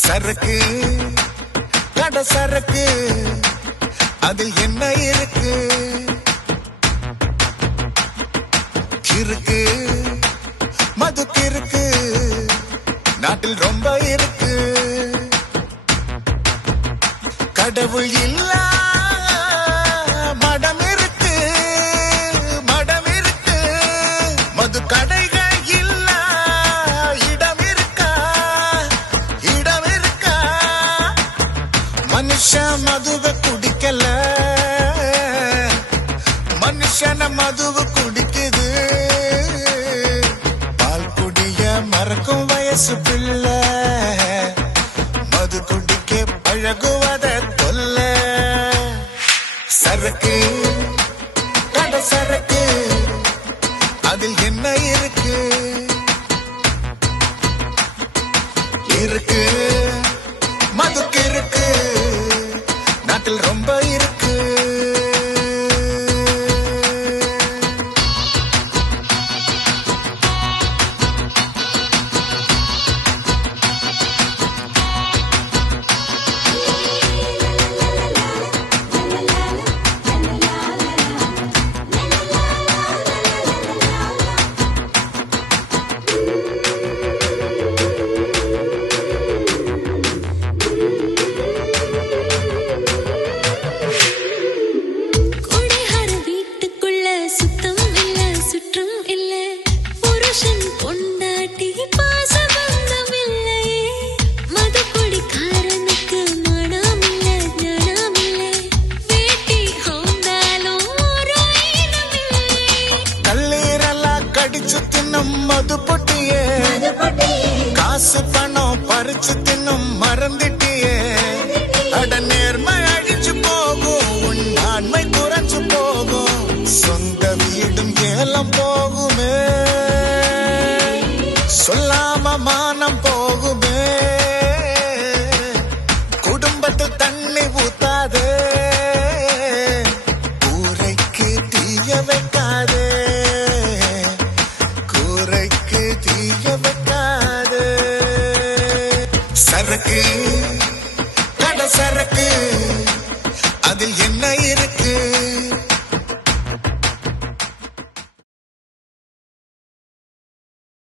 சரக்கு கட சரக்கு அதில் என்ன இருக்கு கிறுக்கு மதுக்கு இருக்கு நாட்டில் ரொம்ப இருக்கு கடவுள் இல்ல மடம் இருக்கு மடம் இருக்கு மது கடைகள் இல்ல இடம் இருக்கா இடம் இருக்கா மனுஷன் மதுவை குடிக்கல மனுஷன மதுவை குடிக்குது பால் குடிய மறக்கும் வயசு பிள்ளை மது குடிக்க பழகுவத தொல்ல சரக்கு கட சரக்கு அதில் என்ன இருக்கு இருக்கு மதுக்கு இருக்கு நாட்டில் ரொம்ப இருக்கு மது பொட்டியே காசு பணம் பறிச்சு தின்னும் மறந்துட்டியே அட நேர்மை அழிச்சு போகும் உன் ஆண்மை குறைச்சு போகும் சொந்த வீடும் ஏலம்